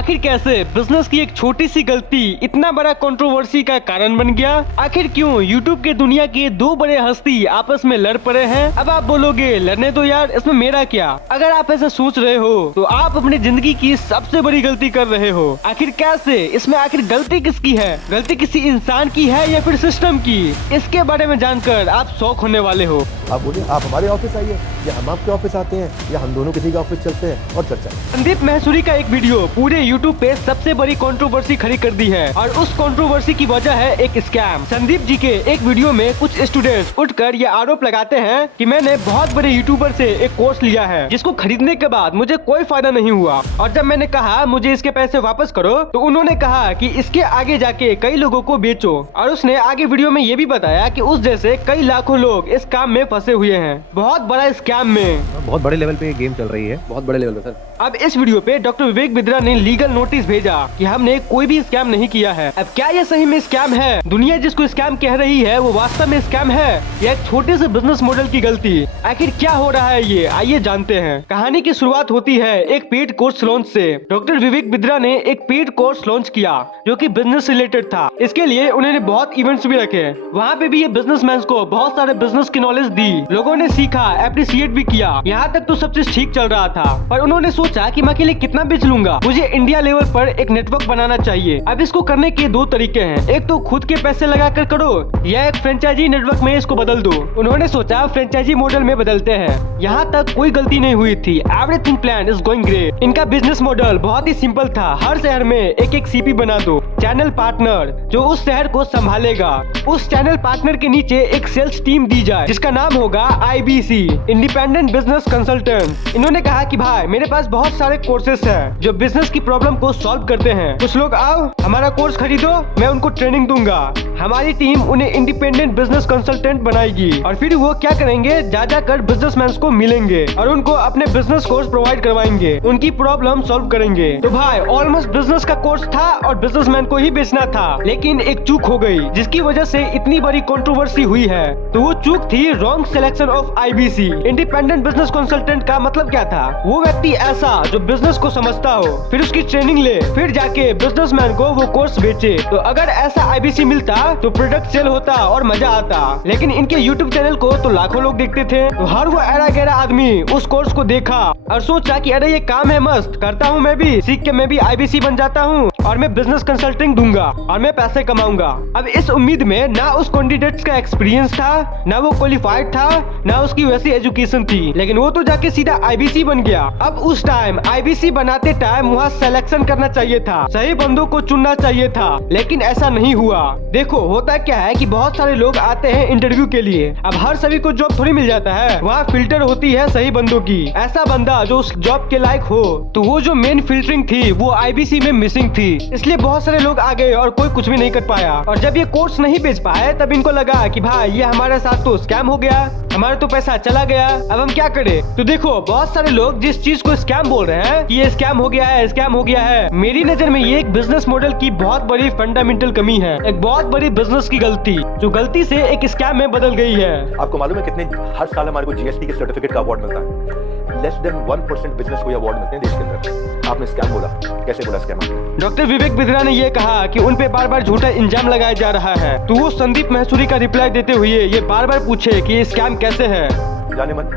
आखिर कैसे बिजनेस की एक छोटी सी गलती इतना बड़ा कंट्रोवर्सी का कारण बन गया। आखिर क्यों यूट्यूब के दुनिया के दो बड़े हस्ती आपस में लड़ पड़े हैं। अब आप बोलोगे लड़ने दो यार, इसमें मेरा क्या। अगर आप ऐसा सोच रहे हो तो आप अपनी जिंदगी की सबसे बड़ी गलती कर रहे हो। आखिर कैसे, इसमें आखिर गलती किसकी है? गलती किसी इंसान की है या फिर सिस्टम की? इसके बारे में जानकर आप शौक होने वाले हो। आप बोलिए, आप हमारे ऑफिस आइए या हम आपके ऑफिस आते हैं या हम दोनों किसी का ऑफिस चलते हैं और चर्चा। संदीप महसूरी का एक वीडियो पूरे यूट्यूब पे सबसे बड़ी कंट्रोवर्सी खड़ी कर दी है और उस कंट्रोवर्सी की वजह है एक स्कैम। संदीप जी के एक वीडियो में कुछ स्टूडेंट्स उठकर ये आरोप लगाते हैं कि मैंने बहुत बड़े यूट्यूबर से एक कोर्स लिया है जिसको खरीदने के बाद मुझे कोई फायदा नहीं हुआ, और जब मैंने कहा मुझे इसके पैसे वापस करो तो उन्होंने कहा कि इसके आगे जाके कई लोगों को बेचो। और उसने आगे वीडियो में ये भी बताया कि उस जैसे कई लाखों लोग इस काम में फंसे हुए हैं, बहुत बड़ा स्कैम में। बहुत बड़े लेवल पे गेम चल रही है, बहुत बड़े लेवल पे सर। अब इस वीडियो पे डॉक्टर विवेक बिद्रा ने लीगल नोटिस भेजा कि हमने कोई भी स्कैम नहीं किया है। अब क्या ये सही में स्कैम है? दुनिया जिसको स्कैम कह रही है वो वास्तव में स्कैम है या एक छोटे से बिजनेस मॉडल की गलती? आखिर क्या हो रहा है ये, आइए जानते हैं। कहानी की शुरुआत होती है एक पेड कोर्स लॉन्च से। डॉक्टर विवेक बिद्रा ने एक पेड कोर्स लॉन्च किया जो कि बिजनेस रिलेटेड था। इसके लिए उन्होंने बहुत इवेंट्स भी रखे। वहाँ पे भी ये बिजनेसमैन को बहुत सारे बिजनेस की नॉलेज दी, लोगों ने सीखा, अप्रिशिएट भी किया। यहाँ तक तो सब चीज ठीक चल रहा था, पर उन्होंने सोचा कि मैं अकेले कितना बेच लूंगा, मुझे इंडिया लेवल पर एक नेटवर्क बनाना चाहिए। अब इसको करने के दो तरीके हैं, एक तो खुद के पैसे लगा कर करो या एक फ्रेंचाइजी नेटवर्क में इसको बदल दो। उन्होंने सोचा फ्रेंचाइजी मॉडल में बदलते हैं। यहाँ तक कोई गलती नहीं हुई थी, everything plan is going great. इनका बिजनेस मॉडल बहुत ही सिंपल था, हर शहर में एक एक सीपी बना दो, चैनल पार्टनर जो उस शहर को संभालेगा। उस चैनल पार्टनर के नीचे एक सेल्स टीम दी जाए जिसका नाम होगा IBC, इंडिपेंडेंट बिजनेस कंसल्टेंट। इन्होंने कहा कि भाई मेरे पास बहुत सारे कोर्सेस हैं जो बिजनेस की प्रॉब्लम को सॉल्व करते हैं, कुछ लोग आओ हमारा कोर्स खरीदो, मैं उनको ट्रेनिंग दूंगा। हमारी टीम उन्हें इंडिपेंडेंट बिजनेस कंसल्टेंट बनाएगी और फिर वो क्या करेंगे, जा जाकर बिजनेसमैन को मिलेंगे और उनको अपने बिजनेस कोर्स प्रोवाइड करवाएंगे, उनकी प्रॉब्लम सॉल्व करेंगे। तो भाई ऑलमोस्ट बिजनेस का कोर्स था और बिजनेसमैन को ही बेचना था, लेकिन एक चूक हो गई जिसकी वजह से इतनी बड़ी कंट्रोवर्सी हुई है। तो वो चूक थी wrong selection of IBC। Independent business consultant का मतलब क्या था? वो व्यक्ति ऐसा जो बिजनेस को समझता हो, फिर उसकी ट्रेनिंग ले, फिर जाके बिजनेसमैन को वो कोर्स बेचे। तो अगर ऐसा IBC मिलता तो प्रोडक्ट सेल होता और मजा आता, लेकिन इनके YouTube चैनल को तो लाखों लोग देखते थे। तो हर वो एरा गैरा आदमी उस कोर्स को देखा और सोचा कि अरे ये काम है मस्त, करता हूँ मैं भी, सीख के मैं भी IBC बन जाता हूँ और मैं बिजनेस कंसल्टिंग दूंगा और मैं पैसे कमाऊंगा। अब इस उम्मीद में ना उस कैंडिडेट्स का एक्सपीरियंस था, ना वो क्वालिफाइड था, ना उसकी वैसी एजुकेशन थी, लेकिन वो तो जाके सीधा IBC बन गया। अब उस टाइम IBC बनाते टाइम वहाँ सिलेक्शन करना चाहिए था, सही बंदों को चुनना चाहिए था, लेकिन ऐसा नहीं हुआ। देखो होता क्या है कि बहुत सारे लोग आते हैं इंटरव्यू के लिए। अब हर सभी को जॉब थोड़ी मिल जाता है, वहाँ फिल्टर होती है सही बंदों की, ऐसा बंदा जो उस जॉब के लायक हो। तो वो जो मेन फिल्टरिंग थी वो IBC में मिसिंग थी, इसलिए बहुत सारे लोग आ गए और कोई कुछ भी नहीं कर पाया। और जब ये कोर्स नहीं बेच पाए तब इनको लगा कि भाई ये हमारे साथ तो स्कैम हो गया, हमारा तो पैसा चला गया, अब हम क्या करें। तो देखो बहुत सारे लोग जिस चीज को स्कैम बोल रहे हैं कि ये स्कैम हो गया है, स्कैम हो गया है, मेरी नजर में ये एक बिजनेस मॉडल की बहुत बड़ी फंडामेंटल कमी है, एक बहुत बड़ी बिजनेस की गलती जो गलती से एक स्कैम में बदल गई है। आपको मालूम है कितने हर साल हमारे को GST के सर्टिफिकेट का अवार्ड मिलता है? लेस देन 1% बिजनेस को अवार्ड मिलते हैं देश के अंदर। आपने स्कैम बोला, कैसे बोला स्कैम? डॉक्टर विवेक बिद्रा ने ये कहा कि उन पे बार बार झूठा इल्जाम लगाया जा रहा है। तो वो संदीप महसूरी का रिप्लाई देते हुए ये बार बार पूछे कि ये स्कैम कैसे है। जाने मन,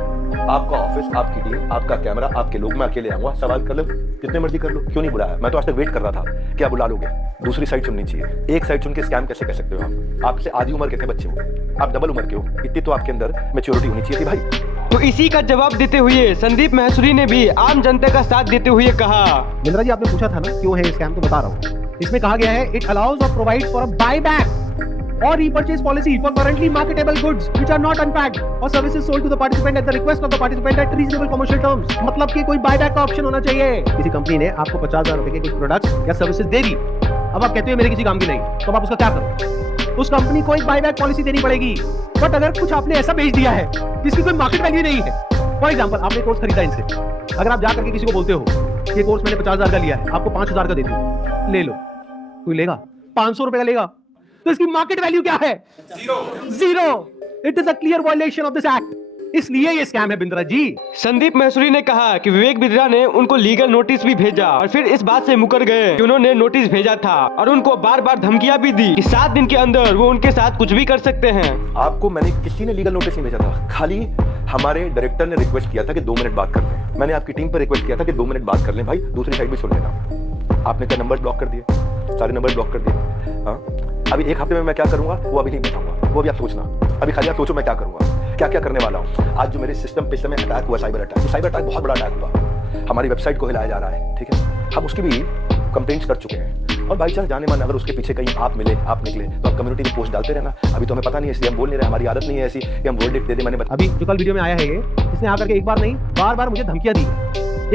आपका ऑफिस, आपकी टीम, आपका कैमरा, आपके लोग, मैं अकेले आऊंगा, सवाल कर लो जितने मर्जी कर लो, क्यों नहीं बुलाया? मैं तो आज तक वेट कर रहा था कि आप बुला लोगे। दूसरी साइड चुननी चाहिए, एक साइड चुन के स्कैम कैसे कह सकते हो आप? आपसे आधी उम्र के थे बच्चे हो, आप डबल उम्र के हो, इतनी तो आपके अंदर मैच्योरिटी होनी चाहिए थी भाई। तो इसी का जवाब देते हुए संदीप महसूरी ने भी आम जनता का साथ देते हुए कहा, बिंद्रा जी आपने पूछा था ना क्यों है स्कैम, तो बता रहा हूँ। इसमें कहा गया है इट अलाउज और provides for a buyback or repurchase policy for currently marketable goods which are not unpacked or services sold to the participant at the request of the participant at reasonable commercial terms। मतलब कि कोई buyback का option होना चाहिए। किसी company ने आपको 50,000 रुपए के कुछ प्रोडक्ट्स या सर्विसेज दे दी, अब आप कहते हो मेरे किसी काम की नहीं, तो आप उसका क्या करो? उस कंपनी को एक बायबैक पॉलिसी देनी पड़ेगी। बट अगर कुछ आपने ऐसा बेच दिया है जिसकी कोई मार्केट वैल्यू नहीं है, फॉर एग्जाम्पल आपने कोर्स खरीदा इनसे, अगर आप जाकर के किसी को बोलते हो ये कोर्स मैंने 50,000 का लिया है, आपको 5,000 का दे दूं, ले लो, कोई लेगा? 500 रुपए का लेगा, तो इसकी मार्केट वैल्यू क्या है? Zero. It is a clear violation of this act. इसलिए ये स्कैम है बिंद्रा जी। संदीप महसूरी ने कहा कि विवेक बिंद्रा ने उनको लीगल नोटिस भी भेजा और फिर इस बात से मुकर गए कि उन्होंने नोटिस भेजा था और उनको बार बार धमकियां भी दी कि 7 दिन के अंदर वो उनके साथ कुछ भी कर सकते हैं। आपको मैंने किसी ने लीगल नोटिस नहीं भेजा था, खाली हमारे डायरेक्टर ने रिक्वेस्ट किया था कि 2 मिनट बात कर लें। मैंने आपकी टीम पर रिक्वेस्ट किया था कि 2 मिनट बात कर लें भाई, दूसरी साइड भी सुन लेना। आपने क्या नंबर ब्लॉक कर दिए, सारे नंबर ब्लॉक कर दिए। हाँ, अभी 1 हफ्ते में मैं क्या करूंगा वो अभी नहीं बताऊंगा, वो अभी आप सोचना। अभी खाली आप सोचो मैं क्या करूंगा, क्या क्या करने वाला हूँ। आज जो मेरे सिस्टम पे समय अटैक हुआ, साइबर अटैक बहुत बड़ा अटैक हुआ। हमारी वेबसाइट को हिलाया जा रहा है, ठीक है। हम उसकी भी कंप्लेंट्स कर चुके हैं और बाई चांस जाने मन अगर उसके पीछे कहीं आप मिले, आप निकले तो आप कम्युनिटी में पोस्ट डालते रहना। अभी तो हमें पता नहीं है, इसलिए हम बोल नहीं रहे, हमारी आदत नहीं है ऐसी कि हम वर्डिक्ट दे दे। मैंने अभी जो कल वीडियो में आया है ये, इसने आकर के एक बार नहीं बार बार मुझे धमकियां दी।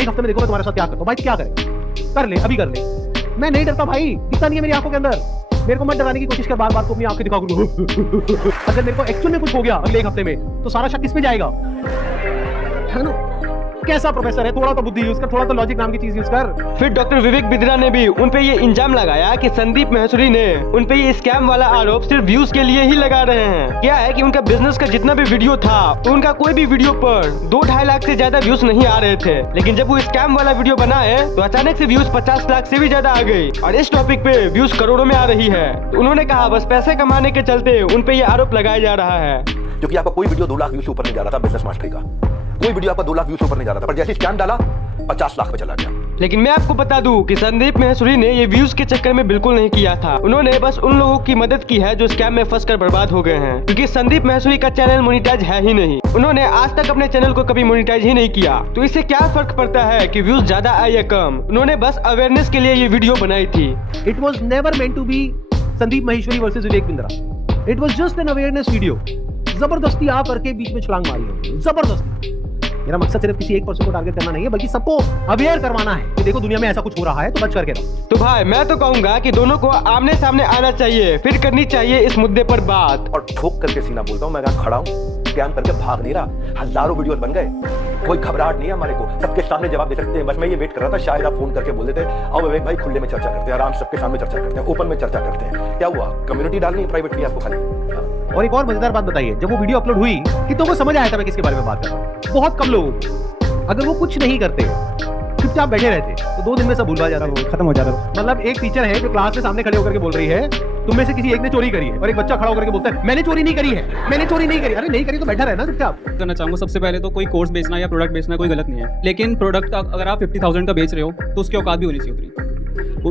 1 हफ्ते में देखो मैं तुम्हारे साथ क्या करता हूँ। भाई क्या करे, कर ले, अभी कर ले। मैं नहीं डरता भाई, दिखता नहीं है मेरी आंखों के अंदर। मेरे को मत डराने की कोशिश कर बार बार, तो अपनी आंखें दिखा करो। अगर मेरे को एक्चुअल में कुछ हो गया अगले 1 हफ्ते में तो सारा शक किस पे जाएगा, है ना। कैसा प्रोफेसर है, थोड़ा तो बुद्धि यूज कर, थोड़ा तो लॉजिक नाम की चीज यूज कर। फिर डॉक्टर विवेक बिंद्रा ने भी उन पे ये इल्जाम लगाया कि संदीप महसूरी ने उन पे ये स्कैम वाला आरोप सिर्फ व्यूज के लिए ही लगा रहे हैं। क्या है कि उनका बिजनेस का जितना भी वीडियो था तो उनका कोई भी वीडियो पर 2-2.5 लाख से ज्यादा व्यूज नहीं आ रहे थे, लेकिन जब वो स्कैम वाला वीडियो बनाए तो अचानक से व्यूज 50 लाख से भी ज्यादा आ गई और इस टॉपिक पे व्यूज करोड़ों में आ रही है। तो उन्होंने कहा बस पैसे कमाने के चलते उन पे ये आरोप लगाया जा रहा है। क्योंकि आपका कोई वीडियो 2 लाख व्यूज से ऊपर नहीं जा रहा था बिजनेस मास्टरी का, कोई वीडियो आपका 2 लाख व्यूज से ऊपर नहीं जा रहा था, पर जैसे स्कैम डाला 50 लाख पे चला गया। लेकिन मैं आपको बता दूं कि संदीप महसूरी ने ये व्यूज के चक्कर में बिल्कुल नहीं किया था। उन्होंने बस उन लोगों की मदद की है जो स्कैम में फंसकर बर्बाद हो गए हैं, क्योंकि संदीप महसूरी का चैनल मोनिटाइज है ही नहीं। उन्होंने आज तक अपने चैनल को कभी मोनिटाइज ही नहीं किया, तो इससे क्या फर्क पड़ता है कि व्यूज ज्यादा आए या कम। उन्होंने बस अवेयरनेस के लिए ये वीडियो बनाई थी। It was never meant to be Sandeep Maheshwari versus Vivek Bindra. It was just an awareness video. जबरदस्ती आ करके बीच में छलांग मारी है, जबरदस्ती। मेरा मकसद सिर्फ किसी एक पर्सन को टारगेट करना नहीं है, बल्कि सबको अवेयर करवाना है कि देखो दुनिया में ऐसा कुछ हो रहा है, तो बच करके रहो। तो भाई मैं तो कहूंगा कि दोनों को आमने सामने आना चाहिए, फिर करनी चाहिए इस मुद्दे पर बात। और ठोक करके सीना बोलता हूँ, मैं यहाँ खड़ा हूँ, स्कैम करके भाग नहीं रहा। हजारों वीडियोस बन गए, कोई घबराहट नहीं है हमारे को, सबके सामने जवाब दे सकते हैं। बस मैं ये वेट कर रहा था शायद आप फोन करके बोल देते आओ विवेक भाई खुले में चर्चा करते हैं, आराम से सबके सामने चर्चा करते हैं, ओपन में चर्चा करते हैं। क्या हुआ, कम्युनिटी डालनी है प्राइवेटली आपको खाली। और एक और मजेदार बात बताइए, जब वो वीडियो अपलोड हुई कितनों को समझ आया था मैं किसके बारे में बात कर रहा हूँ? बहुत कम लोगों को। अगर वो कुछ नहीं करते, चुपचाप बैठे रहते, तो 2 दिन में सब भूलवा जाता, खत्म हो जाता। मतलब एक टीचर है जो क्लास में सामने खड़े होकर के बोल रही है तुम में से किसी एक ने चोरी करी है, और एक बच्चा खड़ा होकर के बोलता है मैंने चोरी नहीं करी है, मैंने चोरी नहीं करी। अरे नहीं करी तो बैठा रहना चुपचाप। करना चाहूँगा सबसे पहले तो कोई कोर्स बेचना या प्रोडक्ट बेचना कोई गलत नहीं है, लेकिन प्रोडक्ट अगर आप 50,000 का बेच रहे हो तो उसकी औकात भी होनी चाहिए उतनी।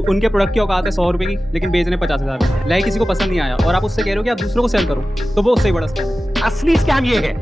उनके प्रोडक्ट की औकात है 100 रुपये की, लेकिन बेच रहे 50,000 में। लाइक किसी को पसंद नहीं आया और आप उससे कह रहे हो कि आप दूसरों को सेल करो, तो वो उससे बड़ा स्कैम है। असली स्कैम ये है,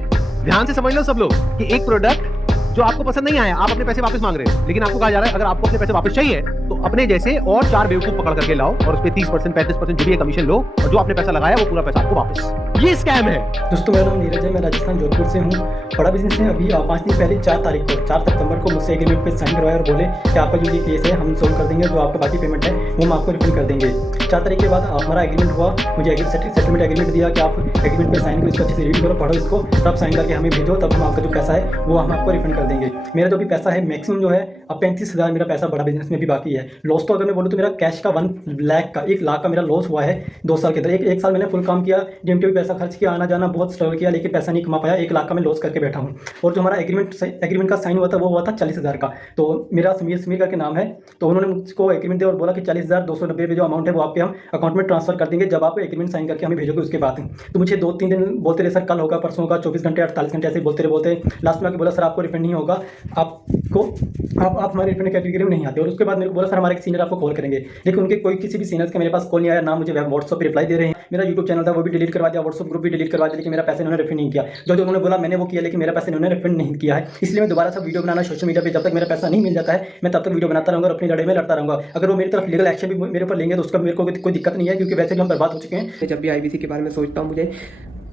ध्यान से समझ लो सब लोग, कि एक प्रोडक्ट जो आपको पसंद नहीं आया, आप अपने पैसे वापस मांग रहे हो, लेकिन आपको कहा जा रहा है अगर आपको अपने पैसे वापस चाहिए तो अपने जैसे और 4 बेवकूफ पकड़ करके लाओ और उस पे 30%, 35% जो भी कमीशन लो, और जो आपने पैसा लगाया वो पूरा पैसा आपको वापस। ये स्कैम है। दोस्तों मेरा नाम नीरज है, मैं राजस्थान जोधपुर से हूँ। बड़ा बिजनेस है। अभी 5 दिन पहले 4 तारीख को 4 सितंबर को मुझसे एग्रीमेंट पे साइन करवाया और बोले कि आपका जो ये केस है हम सोल्व कर देंगे, जो आपका बाकी पेमेंट है वो हम आपको रिफंड कर देंगे। 4 तारीख के बाद हमारा एग्रीमेंट हुआ, मुझे सेटलमेंट एग्रीमेंट दिया कि आप एग्रीमेंट पे साइन करो, इसको अच्छे से रीड करो, पढ़ो इसको, तब साइन करके हमें भेजो, तब हम आपका जो पैसा है वो हम आपको रिफंड कर देंगे। मेरा जो भी पैसा है मैक्सिमम जो है अब 35,000 मेरा पैसा बड़ा बिजनेस में भी बाकी है। लॉस तो अगर मैं बोलूँ तो मेरा कैश का 1 लाख का मेरा लॉस हुआ है 2 साल के अंदर। एक साल मैंने फुल काम किया, डीएमटी भी पैसा खर्च किया, आना जाना बहुत स्ट्रगल किया, लेकिन पैसा नहीं कमा पाया। 1 लाख का मैं लॉस करके बैठा हूँ। और जो हमारा एग्रीमेंट का साइन हुआ था वो हुआ था 40,000 का। तो मेरा समीर करके नाम है, तो उन्होंने मुझको एग्रीमेंट दिया और बोला कि 40,290 पे जो अमाउंट है वो आपके हम अकाउंट में ट्रांसफर कर देंगे जब आप एग्रीमेंट साइन करके हमें भेजोगे उसके बाद। तो मुझे 2-3 दिन बोलते रहे सर कल होगा, परसों होगा, 24 घंटे 48 घंटे ऐसे बोलते लास्ट में आके बोला सर आपको रिफंड नहीं होगा, आप हमारे रिफंड कैटेगरी में नहीं आते। और उसके बाद मेरे को बोला सर हमारे एक सीनियर आपको कॉल करेंगे, लेकिन उनके कोई किसी भी सीनियर्स का मेरे पास कॉल नहीं आया, ना मुझे व्हाट्सअप पे रिप्लाई दे रहे हैं। मेरा यूट्यूब चैनल था वो भी डिलीट करवा दिया, व्हाट्सअप ग्रुप भी डिलीट करवा दिया, लेकिन मेरा पैसे उन्होंने रिफंड नहीं किया। जो उन्होंने बोला मैंने वो किया, लेकिन मेरा पैसे उन्होंने रिफंड नहीं किया है। इसलिए मैं दोबारा से वीडियो बनाना सोशल मीडिया पे जब तक मेरा पैसा नहीं मिल जाता है मैं तब तक वीडियो बनाता रहूँगा और अपनी लड़ाई में लड़ता रहूँगा। अगर वो मेरी तरफ लीगल एक्शन भी मेरे ऊपर लेंगे तो उसका मेरे को कोई दिक्कत नहीं है, क्योंकि वैसे भी हम बर्बाद हो चुके हैं। जब भी आईबीसी के बारे में सोचता हूँ मुझे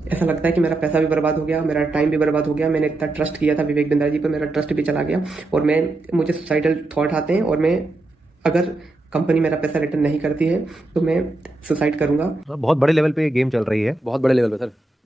ऐसा लगता है कि मेरा पैसा भी बर्बाद हो गया, मेरा टाइम भी बर्बाद हो गया। मैंने इतना ट्रस्ट किया था विवेक बिंद्रा जी पर, मेरा ट्रस्ट भी चला गया और मुझे सुसाइडल थॉट आते हैं और मैं अगर कंपनी मेरा पैसा रिटर्न नहीं करती है तो मैं सुसाइड करूंगा। बहुत बड़े लेवल पे गेम चल रही है, बहुत बड़े लेवल पे सर।